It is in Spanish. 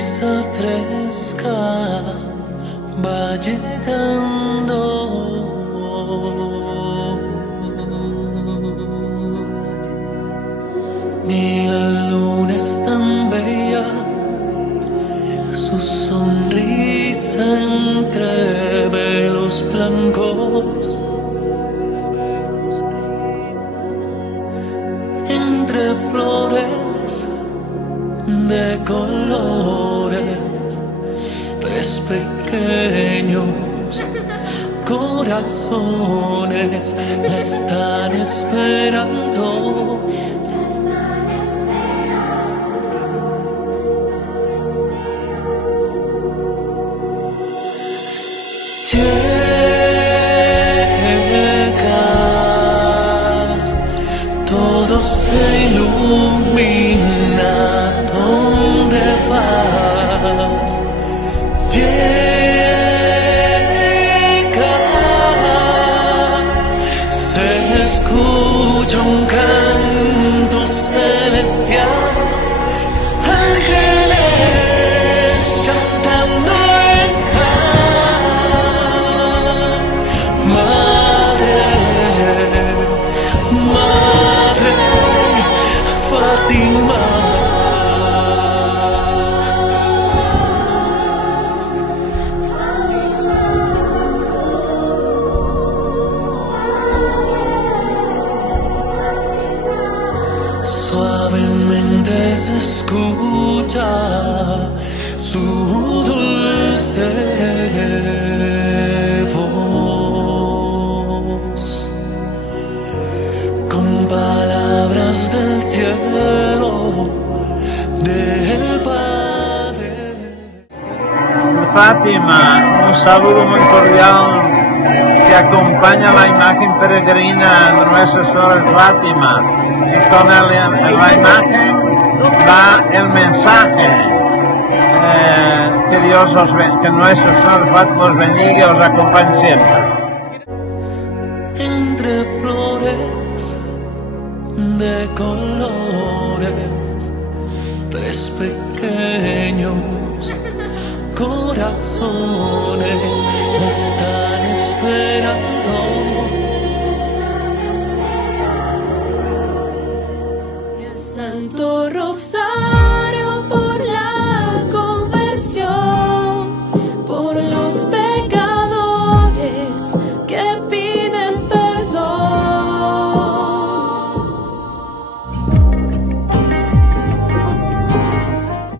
brisa fresca va llegando. Ni la luna es tan bella, su sonrisa entre velos blancos, entre flores de colores, tres pequeños corazones la están esperando. Llegas, todo se ilumina. ¿Dónde vas? Llegas, se escucha un canto celestial, ángeles cantando están. Madre, Madre Fátima. Suavemente se escucha su dulce voz, con palabras del cielo del Padre. Fátima, un saludo muy cordial que acompaña la imagen peregrina de Nuestra Señora Fátima, y con la imagen va el mensaje. Que Dios que Nuestra Señora Fátima os bendiga y os acompañe siempre. Entre flores de colores, tres pequeños corazones la están esperando. Santo Rosario.